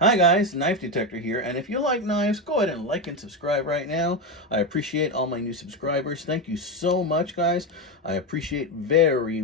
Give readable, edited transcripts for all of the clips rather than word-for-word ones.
Hi guys, Knife Detector here, and if you like knives, go ahead and like and subscribe right now. I appreciate all my new subscribers. Thank you so much, guys. I appreciate very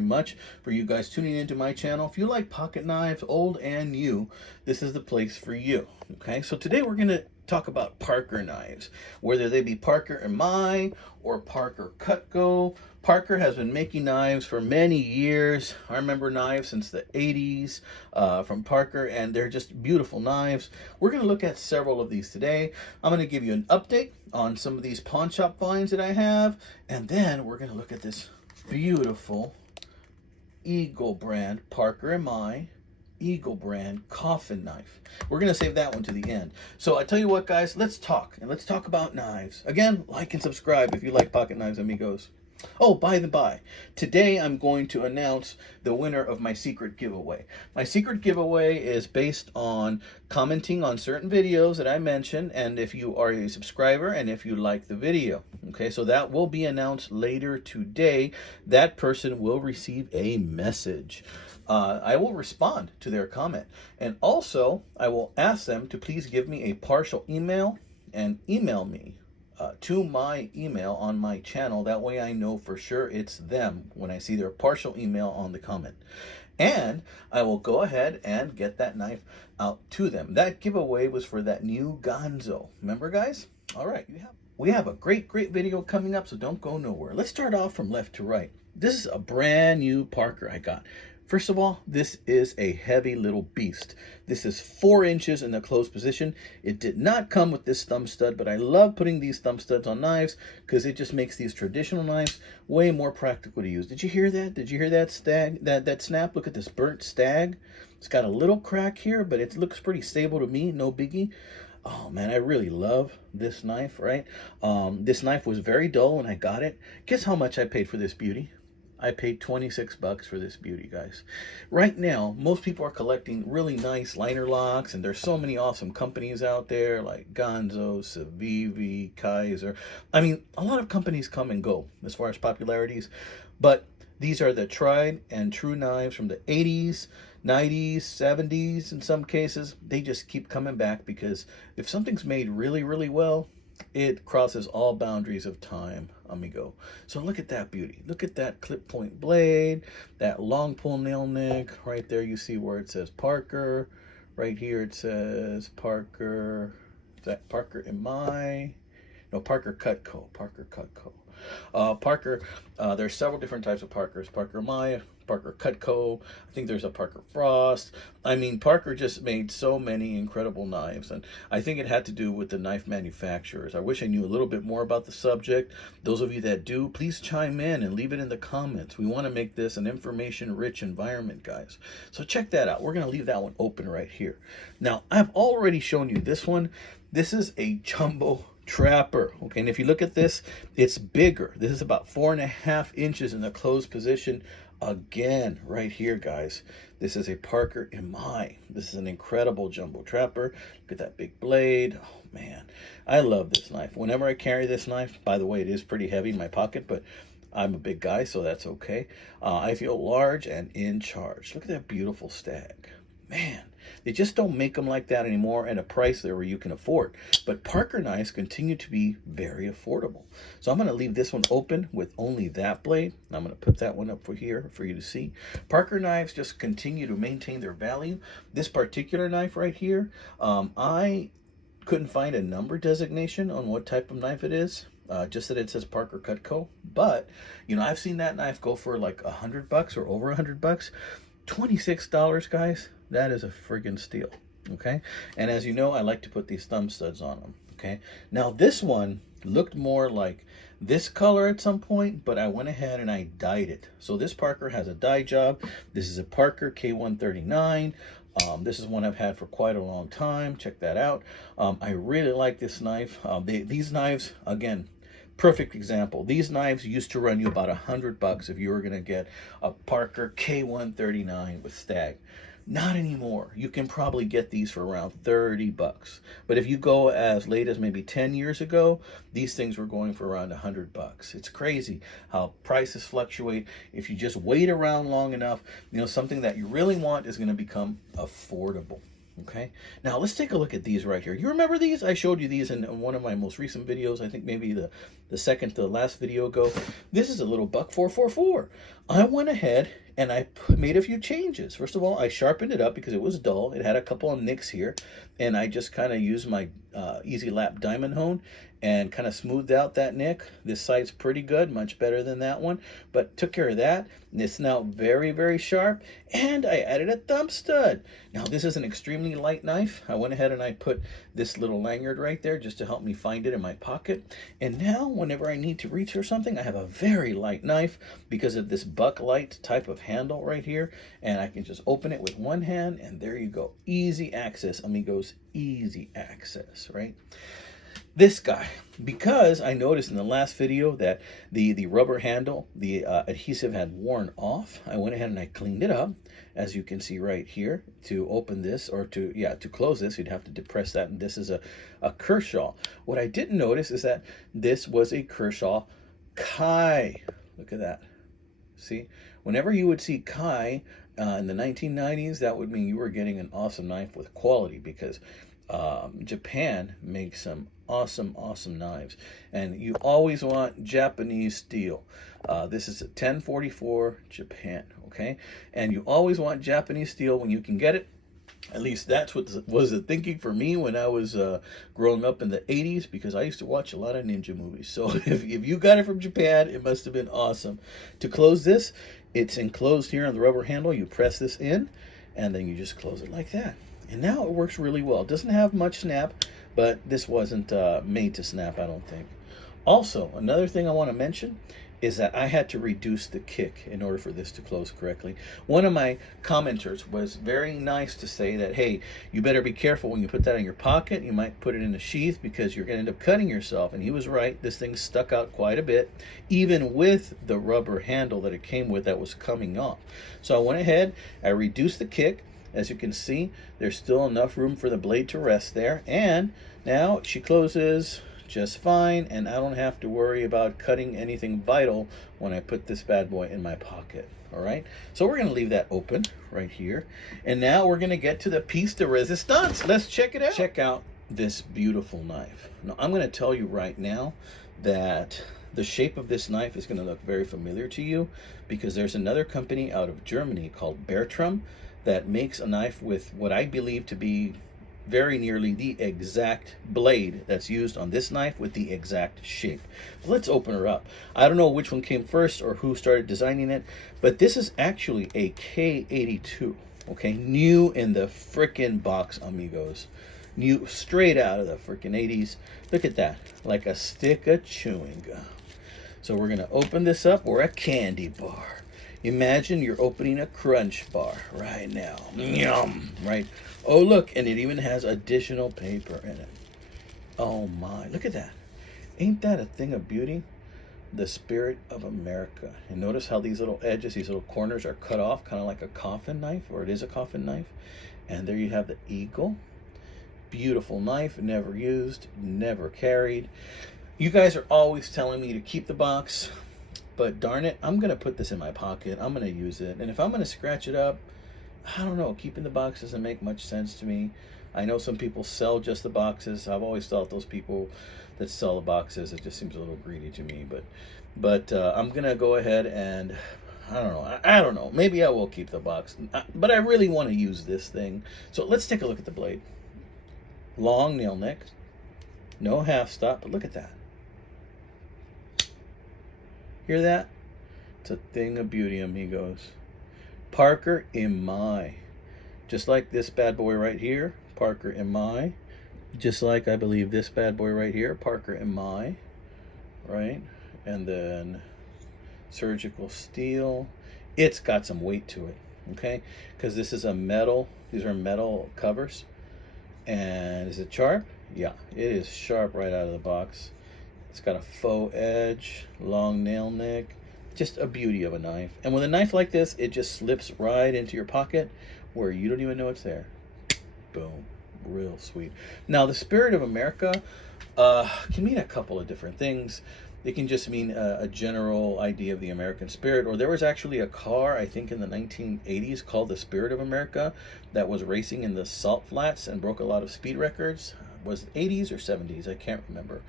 much for you guys tuning into my channel. If you like pocket knives, old and new, this is the place for you. Okay, so today we're going to talk about Parker knives, whether they be Parker Imai or Parker Cutco. Parker has been making knives for many years. I remember knives since the 80s from Parker, and they're just beautiful knives. We're going to look at several of these today. I'm going to give you an update on some of these pawn shop finds that I have, and then we're going to look at this beautiful Eagle brand Parker Imai Eagle brand coffin knife. We're going to save that one to the end. So I tell you what, guys, let's talk, and let's talk about knives. Again, like and subscribe if you like pocket knives, amigos. Oh, by the by, today I'm going to announce the winner of my secret giveaway. My secret giveaway is based on commenting on certain videos that I mentioned, and if you are a subscriber and if you like the video. Okay, so that will be announced later today. That person will receive a message. I will respond to their comment, and also I will ask them to please give me a partial email and email me to my email on my channel. That way I know for sure it's them when I see their partial email on the comment. And I will go ahead and get that knife out to them. That giveaway was for that new Gonzo. Remember, guys? All right, we have a great video coming up, so don't go nowhere. Let's start off from left to right. This is a brand new Parker I got. First of all, this is a heavy little beast. This is 4 inches in the closed position. It did not come with this thumb stud, but I love putting these thumb studs on knives because it just makes these traditional knives way more practical to use. Did you hear that? Did you hear that that snap? Look at this burnt stag. It's got a little crack here, but it looks pretty stable to me, no biggie. Oh man, I really love this knife, right? This knife was very dull when I got it. Guess how much I paid for this beauty? I paid 26 bucks for this beauty, guys. Right now, most people are collecting really nice liner locks, and there's so many awesome companies out there like Gonzo, Civivi, Kaiser. I mean, a lot of companies come and go as far as popularities, but these are the tried and true knives from the 80s, 90s, 70s in some cases. They just keep coming back because if something's made really well, it crosses all boundaries of time, amigo. So look at that beauty. Look at that clip point blade, that long pull nail nick. Right there you see where it says Parker. Right here it says Parker. Is that Parker Imai? No, Parker Cutco. Parker Cutco. Parker, there's several different types of Parkers. Parker Imai, Parker Cutco. I think there's a Parker Frost. I mean, Parker just made so many incredible knives, and I think it had to do with the knife manufacturers. I wish I knew a little bit more about the subject. Those of you that do, please chime in and leave it in the comments. We want to make this an information-rich environment, guys. So check that out. We're going to leave that one open right here. Now, I've already shown you this one. This is a jumbo trapper. Okay, and if you look at this, it's bigger. This is about 4.5 inches in the closed position. Again, right here, guys, this is a Parker Imai. This is an incredible jumbo trapper. Look at that big blade. Oh man, I love this knife. Whenever I carry this knife, by the way, it is pretty heavy in my pocket, but I'm a big guy, so that's okay. I feel large and in charge. Look at that beautiful stag. Man, they just don't make them like that anymore at a price there where you can afford. But Parker knives continue to be very affordable. So I'm going to leave this one open with only that blade. I'm going to put that one up for here for you to see. Parker knives just continue to maintain their value. This particular knife right here, I couldn't find a number designation on what type of knife it is. Just that it says Parker Cutco. But, you know, I've seen that knife go for like $100 or over $100. $26, guys. That is a friggin' steal. Okay, and as you know, I like to put these thumb studs on them. Okay, now this one looked more like this color at some point, but I went ahead and I dyed it. So this Parker has a dye job. This is a Parker K-139. This is one I've had for quite a long time. Check that out. I really like this knife. These knives, again, perfect example. These knives used to run you about $100 if you were going to get a Parker K-139 with stag. Not anymore. You can probably get these for around $30. But if you go as late as maybe 10 years ago, these things were going for around $100. It's crazy how prices fluctuate. If you just wait around long enough, you know, something that you really want is going to become affordable. Okay, now let's take a look at these right here. You remember these? I showed you these in one of my most recent videos. I think maybe the second to last video ago. This is a little buck 444. I went ahead and I made a few changes. First of all, I sharpened it up because it was dull. It had a couple of nicks here, and I just kind of used my Easy Lap diamond hone and kind of smoothed out that nick. This side's pretty good, much better than that one, but took care of that. It's now very, very sharp, and I added a thumb stud. Now, this is an extremely light knife. I went ahead and I put this little lanyard right there just to help me find it in my pocket. And now, whenever I need to reach for something, I have a very light knife because of this buck light type of handle right here, and I can just open it with one hand, and there you go. Easy access, amigos, easy access, right? This guy, because I noticed in the last video that the rubber handle, the adhesive had worn off, I went ahead and I cleaned it up, as you can see right here. To open this, or to close this, you'd have to depress that, and this is a Kershaw. What I didn't notice is that this was a Kershaw Kai. Look at that. See, whenever you would see Kai in the 1990s, that would mean you were getting an awesome knife with quality, because Japan makes some awesome knives, and you always want Japanese steel. This is a 1044 Japan, okay? And you always want Japanese steel when you can get it. At least that's what was the thinking for me when I was growing up in the 80s, because I used to watch a lot of ninja movies. So if you got it from Japan, it must have been awesome. To close this, it's enclosed here on the rubber handle. You press this in, and then you just close it like that. And now it works really well. It doesn't have much snap, but this wasn't made to snap, I don't think. Also, another thing I want to mention is that I had to reduce the kick in order for this to close correctly. One of my commenters was very nice to say that, hey, you better be careful when you put that in your pocket. You might put it in a sheath because you're going to end up cutting yourself. And he was right. This thing stuck out quite a bit, even with the rubber handle that it came with that was coming off. So I went ahead, I reduced the kick. As you can see, there's still enough room for the blade to rest there. And now she closes just fine, and I don't have to worry about cutting anything vital when I put this bad boy in my pocket. All right, so we're going to leave that open right here. And now we're going to get to the piece de resistance. Let's check it out. Check out this beautiful knife. Now, I'm going to tell you right now that the shape of this knife is going to look very familiar to you, because there's another company out of Germany called Bertram that makes a knife with what I believe to be very nearly the exact blade that's used on this knife with the exact shape. Let's open her up. I don't know which one came first or who started designing it, but this is actually a K-82, okay? New in the frickin' box, amigos. New straight out of the frickin' 80s. Look at that, like a stick of chewing gum. So we're gonna open this up. We're a candy bar. Imagine you're opening a Crunch bar right now. Yum, right? Oh, look, and it even has additional paper in it. Oh my, look at that. Ain't that a thing of beauty? The spirit of America. And notice how these little edges, these little corners are cut off, kind of like a coffin knife, or it is a coffin knife. And there you have the eagle. Beautiful knife, never used, never carried. You guys are always telling me to keep the box. But darn it, I'm going to put this in my pocket. I'm going to use it. And if I'm going to scratch it up, I don't know. Keeping the box doesn't make much sense to me. I know some people sell just the boxes. I've always thought those people that sell the boxes, it just seems a little greedy to me. But I'm going to go ahead and, I don't know. I don't know. Maybe I will keep the box. But I really want to use this thing. So let's take a look at the blade. Long nail nick. No half stop. But look at that. Hear that? It's a thing of beauty, amigos. Parker Imai. Just like this bad boy right here, Parker Imai. Just like I believe this bad boy right here, Parker Imai. Right? And then surgical steel. It's got some weight to it, okay? Because this is a metal, these are metal covers. And is it sharp? Yeah, it is sharp right out of the box. It's got a faux edge, long nail nick, just a beauty of a knife. And with a knife like this, it just slips right into your pocket where you don't even know it's there. Boom, real sweet. Now, the spirit of America, Can mean a couple of different things. It can just mean a general idea of the American spirit. Or there was actually a car, I think in the 1980s, called the Spirit of America that was racing in the salt flats and broke a lot of speed records. Was it 80s or 70s? I can't remember.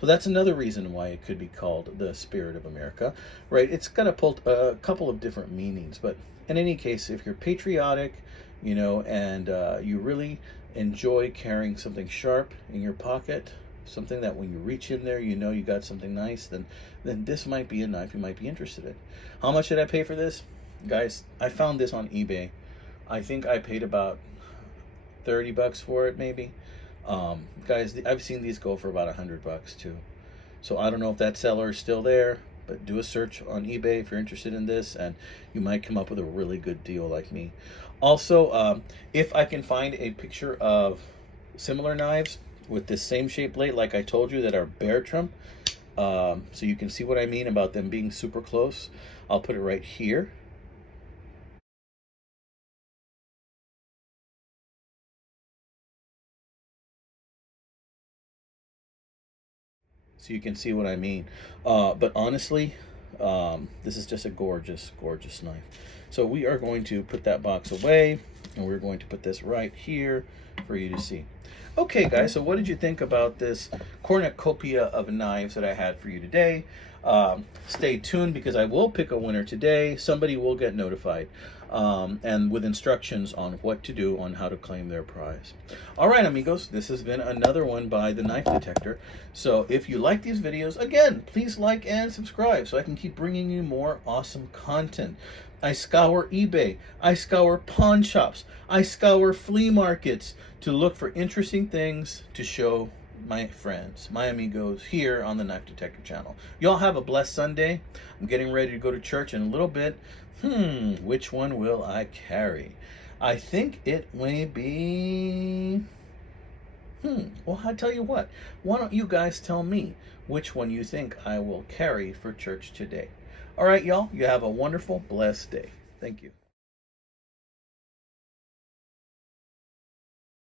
So that's another reason why it could be called the Spirit of America, right? It's got a couple of different meanings, but in any case, if you're patriotic, and you really enjoy carrying something sharp in your pocket, something that when you reach in there, you got something nice, then this might be a knife you might be interested in. How much did I pay for this? Guys, I found this on eBay. I think I paid about $30 for it, maybe. Guys, I've seen these go for about $100 too. So I don't know if that seller is still there, but do a search on eBay if you're interested in this, and you might come up with a really good deal like me. Also, if I can find a picture of similar knives with this same shape blade, like I told you, that are bear trim, so you can see what I mean about them being super close, I'll put it right here. So you can see what I mean. But honestly, this is just a gorgeous, gorgeous knife. So we are going to put that box away, and we're going to put this right here for you to see. Okay, guys, so what did you think about this cornucopia of knives that I had for you today? Stay tuned, because I will pick a winner today. Somebody will get notified, and with instructions on what to do, on how to claim their prize. All right, amigos, this has been another one by The Knife Detector. So if you like these videos, again, please like and subscribe so I can keep bringing you more awesome content. I scour eBay, I scour pawn shops, I scour flea markets to look for interesting things to show my friends, my amigos here on the Knife Detector channel. Y'all have a blessed Sunday. I'm getting ready to go to church in a little bit. Which one will I carry? I think it may be... well, I'll tell you what. Why don't you guys tell me which one you think I will carry for church today? All right, y'all. You have a wonderful, blessed day. Thank you.